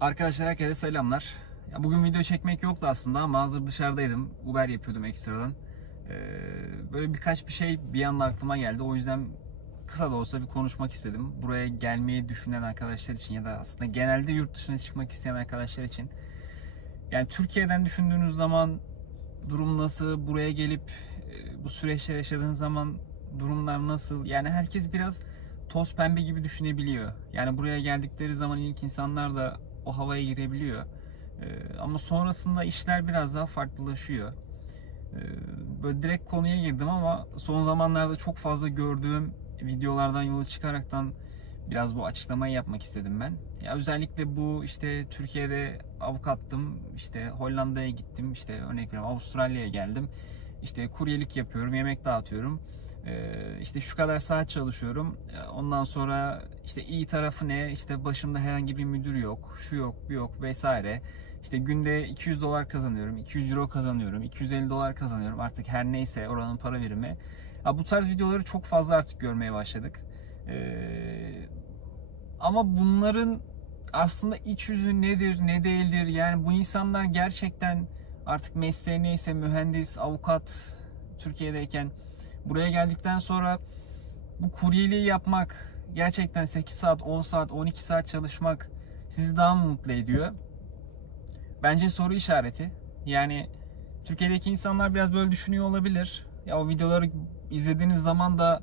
Arkadaşlar herkese selamlar. Ya bugün video çekmek yoktu aslında ama hazır dışarıdaydım. Uber yapıyordum ekstradan. Böyle birkaç bir şey bir anda aklıma geldi. O yüzden kısa da olsa bir konuşmak istedim. Buraya gelmeyi düşünen arkadaşlar için ya da aslında genelde yurt dışına çıkmak isteyen arkadaşlar için. Yani Türkiye'den düşündüğünüz zaman durum nasıl? Buraya gelip bu süreçte yaşadığınız zaman durumlar nasıl? Yani herkes biraz toz pembe gibi düşünebiliyor. Yani buraya geldikleri zaman ilk insanlar da o havaya girebiliyor. Ama sonrasında işler biraz daha farklılaşıyor. Böyle direkt konuya girdim ama son zamanlarda çok fazla gördüğüm videolardan yola çıkaraktan biraz bu açıklamayı yapmak istedim ben. Ya özellikle bu işte Türkiye'de avukattım, işte Hollanda'ya gittim, işte örnek veriyorum Avustralya'ya geldim. İşte kuryelik yapıyorum, yemek dağıtıyorum. İşte şu kadar saat çalışıyorum. Ondan sonra işte iyi tarafı ne? İşte başımda herhangi bir müdür yok, şu yok, bu yok vesaire. İşte günde 200 dolar kazanıyorum, 200 euro kazanıyorum, 250 dolar kazanıyorum. Artık her neyse oranın para birimi. Ya bu tarz videoları çok fazla artık görmeye başladık. Ama bunların aslında iç yüzü nedir, ne değildir? Yani bu insanlar gerçekten artık mesleği neyse mühendis, avukat Türkiye'deyken buraya geldikten sonra bu kuryeliği yapmak, gerçekten 8 saat, 10 saat, 12 saat çalışmak sizi daha mı mutlu ediyor? Bence soru işareti. Yani Türkiye'deki insanlar biraz böyle düşünüyor olabilir. Ya o videoları izlediğiniz zaman da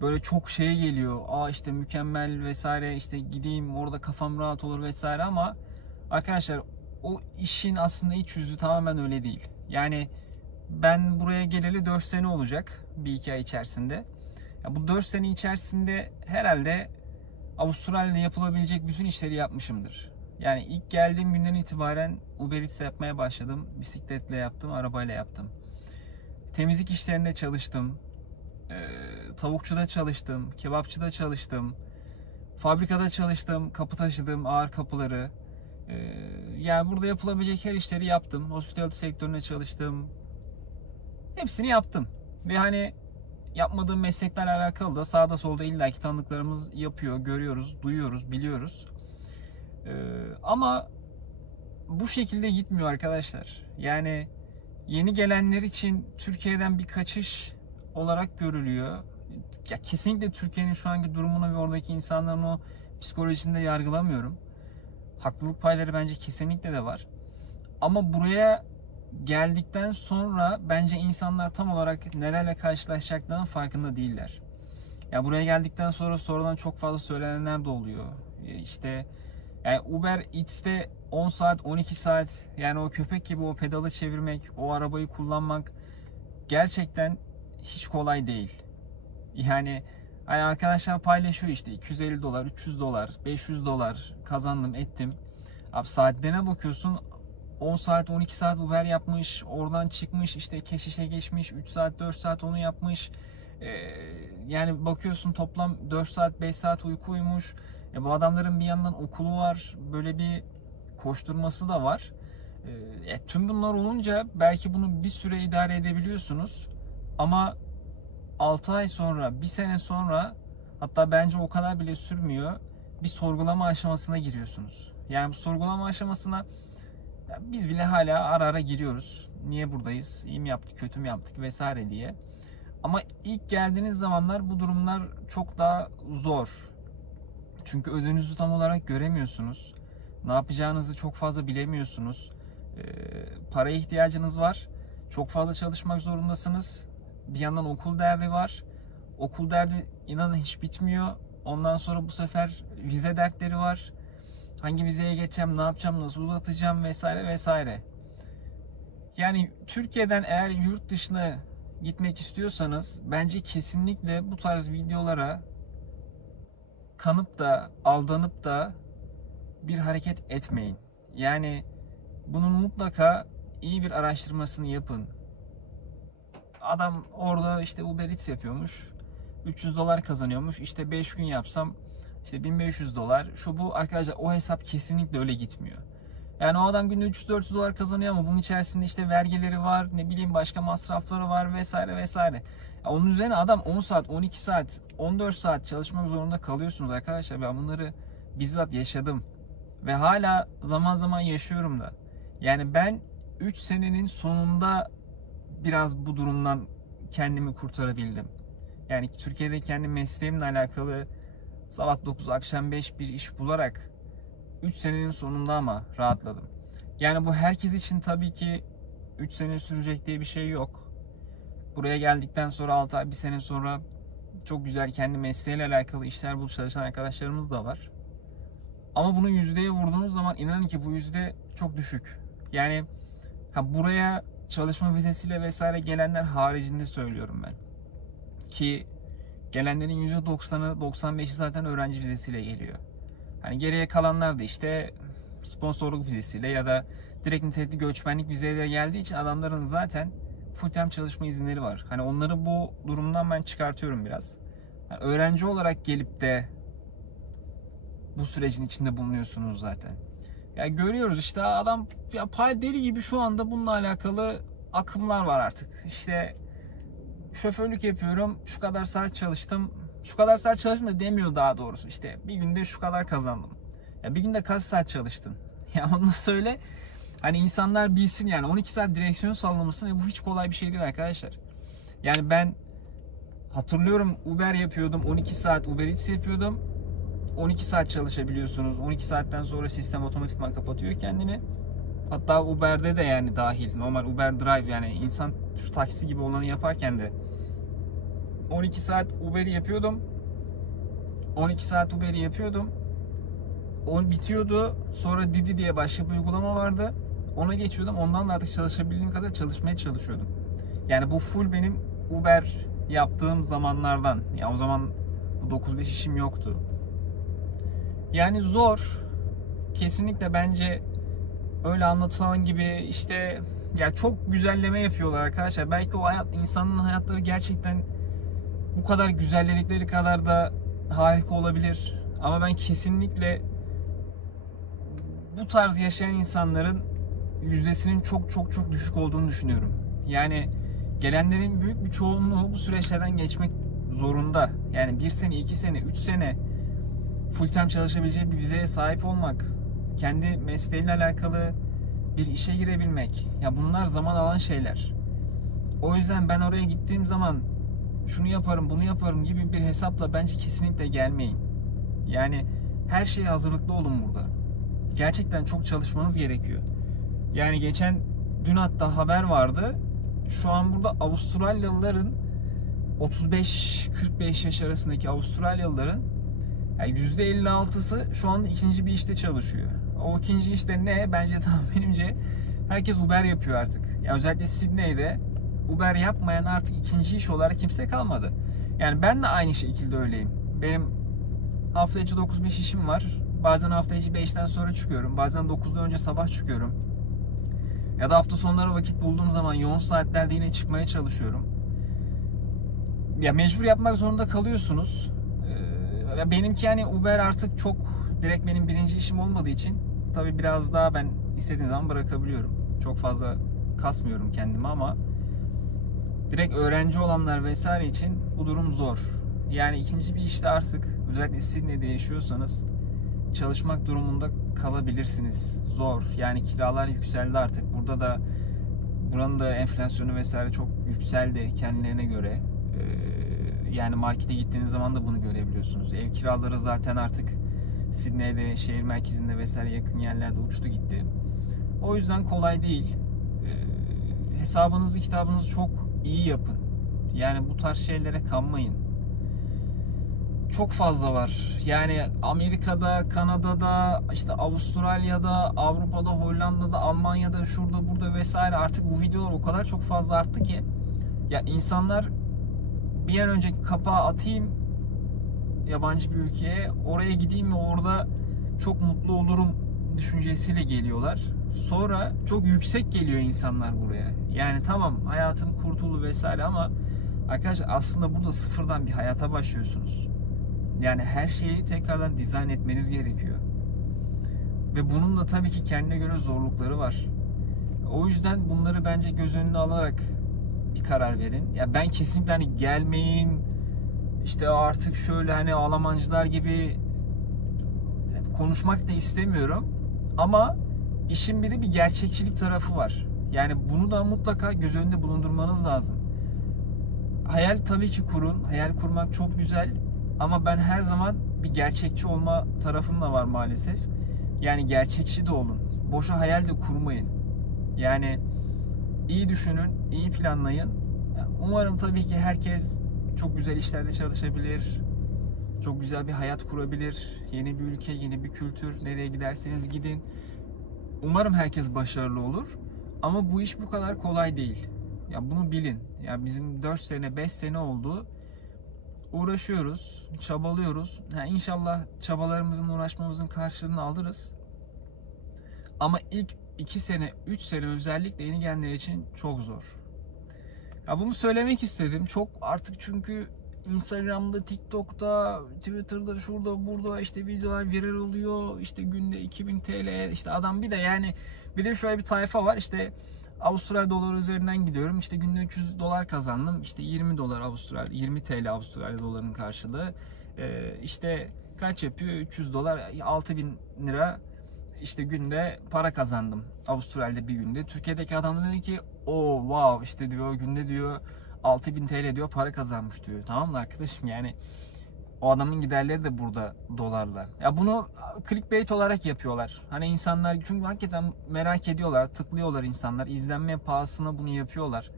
böyle çok şey geliyor. Aa işte mükemmel vesaire, işte gideyim orada kafam rahat olur vesaire ama arkadaşlar o işin aslında iç yüzü tamamen öyle değil. Yani ben buraya geleli 4 sene olacak bir iki ay içerisinde. Ya bu 4 sene içerisinde herhalde Avustralya'da yapılabilecek bütün işleri yapmışımdır. Yani ilk geldiğim günden itibaren Uber Eats yapmaya başladım. Bisikletle yaptım, arabayla yaptım. Temizlik işlerinde çalıştım. Tavukçuda çalıştım, kebapçıda çalıştım, fabrikada çalıştım, kapı taşıdım, ağır kapıları. Yani burada yapılabilecek her işleri yaptım. Hospitality sektöründe çalıştım. Hepsini yaptım. Ve hani yapmadığım mesleklerle alakalı da sağda solda illaki tanıdıklarımız yapıyor, görüyoruz, duyuyoruz, biliyoruz. Ama bu şekilde gitmiyor arkadaşlar. Yani yeni gelenler için Türkiye'den bir kaçış olarak görülüyor. Ya kesinlikle Türkiye'nin şu anki durumunu ve oradaki insanların o psikolojisini de yargılamıyorum. Haklılık payları bence kesinlikle de var. Ama buraya geldikten sonra bence insanlar tam olarak nelerle karşılaşacaklarının farkında değiller. Ya buraya geldikten sonra sonradan çok fazla söylenenler de oluyor. İşte yani Uber Eats'te 10 saat, 12 saat yani o köpek gibi o pedalı çevirmek, o arabayı kullanmak gerçekten hiç kolay değil. Yani hani arkadaşlar paylaşıyor işte 250 dolar, 300 dolar, 500 dolar kazandım ettim. Abi saatlerine bakıyorsun 10 saat, 12 saat Uber yapmış, oradan çıkmış işte keşişe geçmiş, 3 saat, 4 saat onu yapmış. Yani bakıyorsun toplam 4 saat, 5 saat uyku uyumuş. Bu adamların bir yandan okulu var, böyle bir koşturması da var. Tüm bunlar olunca belki bunu bir süre idare edebiliyorsunuz. Ama 6 ay sonra, bir sene sonra, hatta bence o kadar bile sürmüyor, bir sorgulama aşamasına giriyorsunuz. Yani bu sorgulama aşamasına biz bile hala ara ara giriyoruz. Niye buradayız? İyi mi yaptık, kötü mü yaptık vesaire diye. Ama ilk geldiğiniz zamanlar bu durumlar çok daha zor. Çünkü önünüzü tam olarak göremiyorsunuz. Ne yapacağınızı çok fazla bilemiyorsunuz. Paraya ihtiyacınız var. Çok fazla çalışmak zorundasınız. Bir yandan okul derdi var. Okul derdi inanın hiç bitmiyor. Ondan sonra bu sefer vize dertleri var. Hangi vizeye geçeceğim, ne yapacağım, nasıl uzatacağım vesaire vesaire. Yani Türkiye'den eğer yurt dışına gitmek istiyorsanız bence kesinlikle bu tarz videolara kanıp da aldanıp da bir hareket etmeyin. Yani bunun mutlaka iyi bir araştırmasını yapın. Adam orada işte Uber Eats yapıyormuş. 300 dolar kazanıyormuş. İşte 5 gün yapsam işte 1500 dolar. Şu bu arkadaşlar o hesap kesinlikle öyle gitmiyor. Yani o adam günde 300-400 dolar kazanıyor ama bunun içerisinde işte vergileri var, ne bileyim başka masrafları var vesaire vesaire. Ya onun üzerine adam 10 saat, 12 saat, 14 saat çalışmak zorunda kalıyorsunuz arkadaşlar. Ben bunları bizzat yaşadım. Ve hala zaman zaman yaşıyorum da. Yani ben 3 senenin sonunda biraz bu durumdan kendimi kurtarabildim. Yani Türkiye'de kendi mesleğimle alakalı sabah 9 akşam 5 bir iş bularak 3 senenin sonunda ama rahatladım. Yani bu herkes için tabii ki 3 sene sürecek diye bir şey yok. Buraya geldikten sonra 6 ay 1 sene sonra çok güzel kendi mesleğiyle alakalı işler bulup çalışan arkadaşlarımız da var. Ama bunu yüzdeye vurduğunuz zaman inanın ki bu yüzde çok düşük. Yani buraya çalışma vizesiyle vesaire gelenler haricinde söylüyorum ben. Ki gelenlerin %90'ı 95'i zaten öğrenci vizesiyle geliyor. Hani geriye kalanlar da işte sponsorluk vizesiyle ya da direkt nitelikli göçmenlik vizeyle geldiği için adamların zaten full time çalışma izinleri var. Hani onları bu durumdan ben çıkartıyorum biraz. Yani öğrenci olarak gelip de bu sürecin içinde bulunuyorsunuz zaten. Ya görüyoruz işte adam ya deli gibi şu anda bununla alakalı akımlar var artık. İşte şoförlük yapıyorum, şu kadar saat çalıştım. Şu kadar saat çalıştım da demiyor daha doğrusu. İşte bir günde şu kadar kazandım. Ya bir günde kaç saat çalıştın? Ya onu söyle. Hani insanlar bilsin yani 12 saat direksiyon sallamasın ve bu hiç kolay bir şey değil arkadaşlar. Yani ben hatırlıyorum Uber yapıyordum. 12 saat Uber Eats yapıyordum. 12 saat çalışabiliyorsunuz. 12 saatten sonra sistem otomatikman kapatıyor kendini. Hatta Uber'de de yani dahil. Normal Uber Drive yani insan şu taksi gibi olanı yaparken de 12 saat Uber'i yapıyordum. 12 saat Uber'i yapıyordum. O bitiyordu. Sonra Didi diye başka bir uygulama vardı. Ona geçiyordum. Ondan da artık çalışabildiğim kadar çalışmaya çalışıyordum. Yani bu full benim Uber yaptığım zamanlardan. Ya o zaman bu 9-5 işim yoktu. Yani zor. Kesinlikle bence öyle anlatılan gibi işte ya çok güzelleme yapıyorlar arkadaşlar. Belki o hayat insanın hayatları gerçekten bu kadar güzelledikleri kadar da harika olabilir. Ama ben kesinlikle bu tarz yaşayan insanların yüzdesinin çok çok çok düşük olduğunu düşünüyorum. Yani gelenlerin büyük bir çoğunluğu bu süreçlerden geçmek zorunda. Yani 1 sene, 2 sene, 3 sene full time çalışabileceği bir vizeye sahip olmak, kendi mesleğiyle alakalı bir işe girebilmek. Ya bunlar zaman alan şeyler. O yüzden ben oraya gittiğim zaman şunu yaparım, bunu yaparım gibi bir hesapla bence kesinlikle gelmeyin. Yani her şeye hazırlıklı olun burada. Gerçekten çok çalışmanız gerekiyor. Yani dün hatta haber vardı. Şu an burada Avustralyalıların 35-45 yaş arasındaki Avustralyalıların yani %56'sı şu anda ikinci bir işte çalışıyor. O ikinci işte ne? Bence tahminimce herkes Uber yapıyor artık. Ya özellikle Sydney'de Uber yapmayan artık ikinci iş olarak kimse kalmadı. Yani ben de aynı şekilde öyleyim. Benim hafta içi 9-5 işim var. Bazen hafta içi 5'ten sonra çıkıyorum. Bazen 9'dan önce sabah çıkıyorum. Ya da hafta sonları vakit bulduğum zaman yoğun saatlerde yine çıkmaya çalışıyorum. Ya mecbur yapmak zorunda kalıyorsunuz. Benimki yani Uber artık çok direkt benim birinci işim olmadığı için tabii biraz daha ben istediğim zaman bırakabiliyorum. Çok fazla kasmıyorum kendimi ama direkt öğrenci olanlar vesaire için bu durum zor. Yani ikinci bir işte artık özellikle Sydney'de yaşıyorsanız çalışmak durumunda kalabilirsiniz. Zor. Yani kiralar yükseldi artık. Buranın da enflasyonu vesaire çok yükseldi kendilerine göre. Yani markete gittiğiniz zaman da bunu görebiliyorsunuz. Ev kiraları zaten artık Sydney'de, şehir merkezinde vesaire yakın yerlerde uçtu gitti. O yüzden kolay değil. Hesabınızı, kitabınızı çok iyi yapın. Yani bu tarz şeylere kanmayın. Çok fazla var. Yani Amerika'da, Kanada'da, işte Avustralya'da, Avrupa'da, Hollanda'da, Almanya'da, şurada, burada vesaire artık bu videolar o kadar çok fazla arttı ki ya insanlar bir an önce kapağı atayım yabancı bir ülkeye, oraya gideyim ve orada çok mutlu olurum düşüncesiyle geliyorlar. Sonra çok yüksek geliyor insanlar buraya. Yani tamam hayatım kurtuldu vesaire ama arkadaşlar aslında burada sıfırdan bir hayata başlıyorsunuz. Yani her şeyi tekrardan dizayn etmeniz gerekiyor. Ve bunun da tabii ki kendine göre zorlukları var. O yüzden bunları bence göz önüne alarak bir karar verin. Ya ben kesinlikle hani gelmeyin işte artık şöyle hani Almancılar gibi konuşmak da istemiyorum. Ama işin bir de bir gerçekçilik tarafı var. Yani bunu da mutlaka göz önünde bulundurmanız lazım. Hayal tabii ki kurun. Hayal kurmak çok güzel. Ama ben her zaman bir gerçekçi olma tarafım da var maalesef. Yani gerçekçi de olun. Boşa hayal de kurmayın. Yani iyi düşünün, iyi planlayın. Umarım tabii ki herkes çok güzel işlerde çalışabilir. Çok güzel bir hayat kurabilir. Yeni bir ülke, yeni bir kültür. Nereye giderseniz gidin. Umarım herkes başarılı olur. Ama bu iş bu kadar kolay değil. Ya bunu bilin. Ya bizim 4 sene, 5 sene oldu. Uğraşıyoruz, çabalıyoruz. İnşallah çabalarımızın, uğraşmamızın karşılığını alırız. Ama ilk 2 sene, 3 sene özellikle yeni gelenler için çok zor. Ya bunu söylemek istedim. Çok artık çünkü Instagram'da, TikTok'ta, Twitter'da, şurada, burada işte videolar viral oluyor. İşte günde 2000 TL, işte adam bir de yani bir de şöyle bir tayfa var. İşte Avustralya doları üzerinden gidiyorum. İşte günde 300 dolar kazandım. İşte 20 dolar Avustralya, 20 TL Avustralya dolarının karşılığı. İşte kaç yapıyor? 300 dolar, 6000 lira işte günde para kazandım Avustralya'da bir günde. Türkiye'deki adam diyor ki o wow işte diyor günde diyor 6000 TL diyor para kazanmış diyor. Tamam mı arkadaşım, yani o adamın giderleri de burada dolarla. Ya bunu clickbait olarak yapıyorlar. Hani insanlar çünkü hakikaten merak ediyorlar, tıklıyorlar insanlar. İzlenme pahasına bunu yapıyorlar.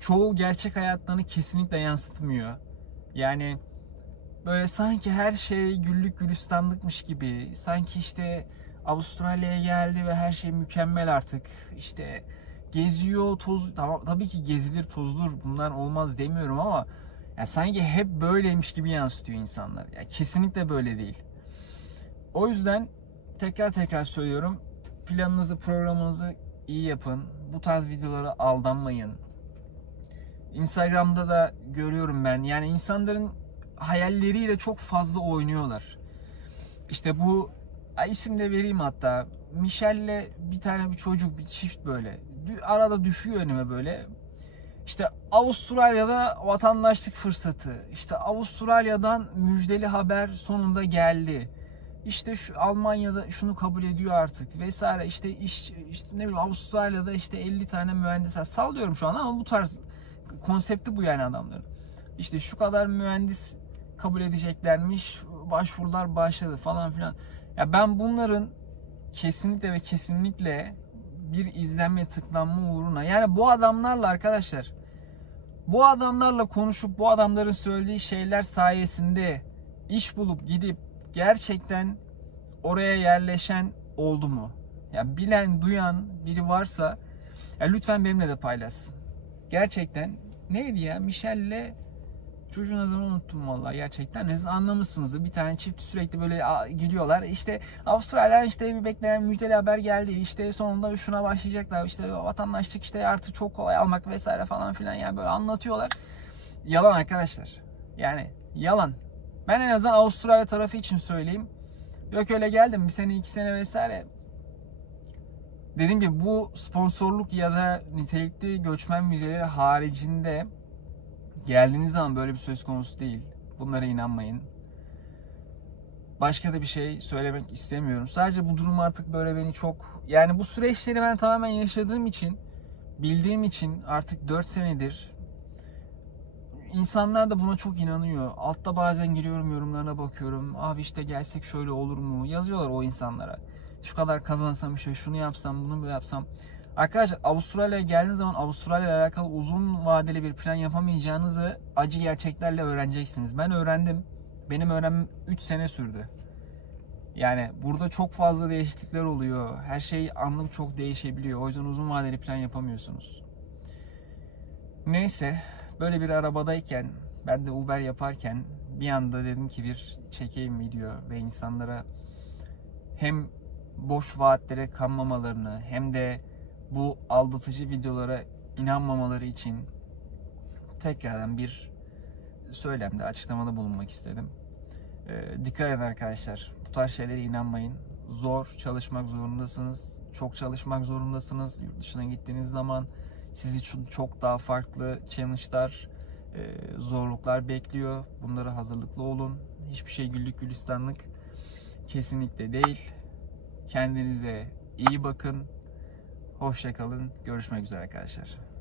Çoğu gerçek hayatlarını kesinlikle yansıtmıyor. Yani böyle sanki her şey güllük gülistanlıkmış gibi. Sanki işte Avustralya'ya geldi ve her şey mükemmel artık. İşte geziyor, tamam, tabii ki gezilir, tozulur. Bunlar olmaz demiyorum ama ya sanki hep böyleymiş gibi yansıtıyor insanlar. Ya kesinlikle böyle değil. O yüzden tekrar söylüyorum. Planınızı, programınızı iyi yapın. Bu tarz videolara aldanmayın. Instagram'da da görüyorum ben. Yani insanların hayalleriyle çok fazla oynuyorlar. İşte bu isim de vereyim hatta. Michelle'le bir tane bir çocuk, bir çift böyle. Arada düşüyor önüme böyle. İşte Avustralya'da vatandaşlık fırsatı. İşte Avustralya'dan müjdeli haber sonunda geldi. İşte şu Almanya'da şunu kabul ediyor artık vesaire. İşte işte ne bileyim Avustralya'da işte 50 tane mühendis. Sallıyorum şu an ama bu tarz konsepti bu yani adamların. İşte şu kadar mühendis kabul edeceklermiş, başvurular başladı falan filan. Ya ben bunların kesinlikle ve kesinlikle bir izlenme, tıklanma uğruna, yani bu adamlarla arkadaşlar, bu adamlarla konuşup bu adamların söylediği şeyler sayesinde iş bulup gidip gerçekten oraya yerleşen oldu mu? Ya bilen, duyan biri varsa ya lütfen benimle de paylaşsın. Gerçekten neydi ya? Michelle'le çocuğun adını unuttum vallahi gerçekten. Siz anlamışsınızdır. Bir tane çift sürekli böyle gülüyorlar. İşte Avustralya işte bir beklenen müjdeli haber geldi. İşte sonunda şuna başlayacaklar. İşte vatandaşlık işte artık çok kolay almak vesaire falan filan, yani böyle anlatıyorlar. Yalan arkadaşlar. Yani yalan. Ben en azından Avustralya tarafı için söyleyeyim. Yok öyle geldim bir sene 2 sene vesaire. Dediğim gibi bu sponsorluk ya da nitelikli göçmen vizeleri haricinde geldiğiniz zaman böyle bir söz konusu değil. Bunlara inanmayın. Başka da bir şey söylemek istemiyorum. Sadece bu durum artık böyle beni çok... Yani bu süreçleri ben tamamen yaşadığım için, bildiğim için artık 4 senedir insanlar da buna çok inanıyor. Altta bazen giriyorum, yorumlarına bakıyorum. Abi işte gelsek şöyle olur mu? Yazıyorlar o insanlara. Şu kadar kazansam işte şunu yapsam, bunu yapsam. Arkadaşlar Avustralya'ya geldiğiniz zaman Avustralya ile alakalı uzun vadeli bir plan yapamayacağınızı acı gerçeklerle öğreneceksiniz. Ben öğrendim. Benim öğrenmem 3 sene sürdü. Yani burada çok fazla değişiklikler oluyor. Her şey anlık çok değişebiliyor. O yüzden uzun vadeli plan yapamıyorsunuz. Neyse, böyle bir arabadayken, ben de Uber yaparken bir anda dedim ki bir çekeyim video ve insanlara hem boş vaatlere kanmamalarını hem de bu aldatıcı videolara inanmamaları için tekrardan bir söylemde, açıklamada bulunmak istedim. Dikkat edin arkadaşlar. Bu tarz şeylere inanmayın. Zor çalışmak zorundasınız. Çok çalışmak zorundasınız. Yurt dışına gittiğiniz zaman sizi çok daha farklı challenge'lar, zorluklar bekliyor. Bunlara hazırlıklı olun. Hiçbir şey güllük gülistanlık kesinlikle değil. Kendinize iyi bakın. Hoşça kalın. Görüşmek üzere arkadaşlar.